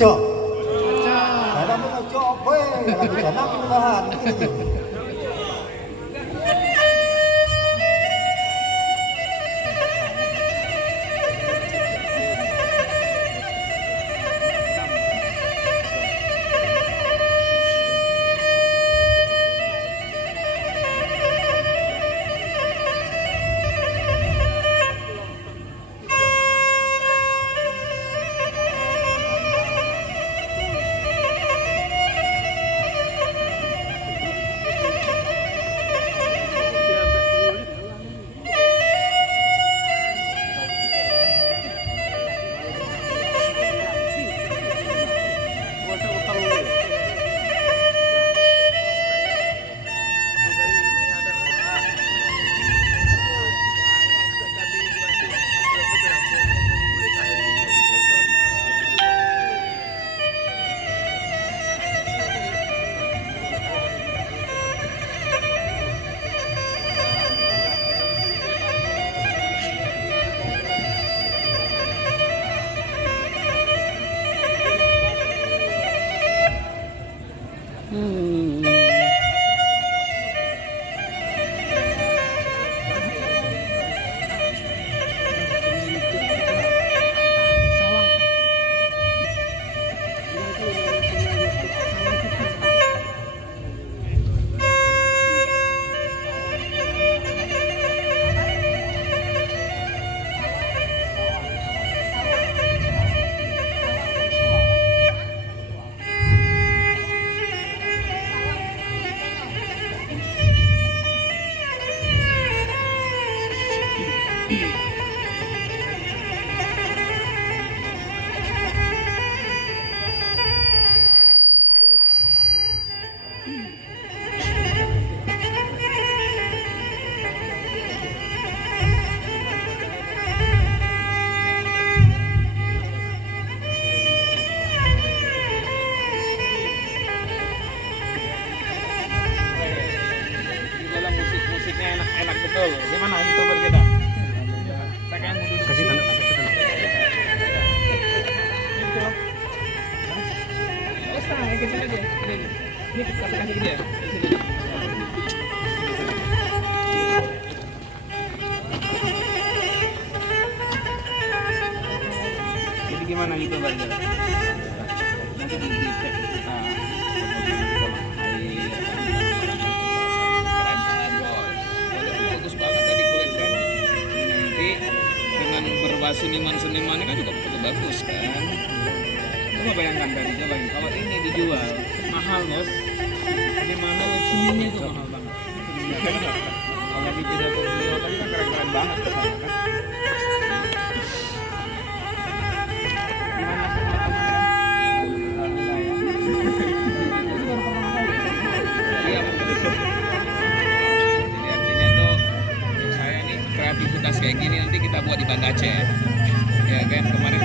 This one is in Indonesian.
Cok. Ada mau cok, boy. Lagi sana perubahan. Enak betul. Gimana YouTuber kita? Kasih tanda. Kecil aja. Ini kasih dia. Jadi gimana YouTuber kita? Nanti di tag kita seniman-senimannya kan juga cukup bagus kan. Coba bayangkan tadi, kalau ini dijual mahal bos, ini mahal, seninya itu mahal banget. Kalau lagi tidak beliau tadi kan keren-keren banget kesana kan. Gimana jadi artinya tuh untuk saya nih kreativitas kayak gini nanti kita buat di Banda Aceh ya kan. Kemarin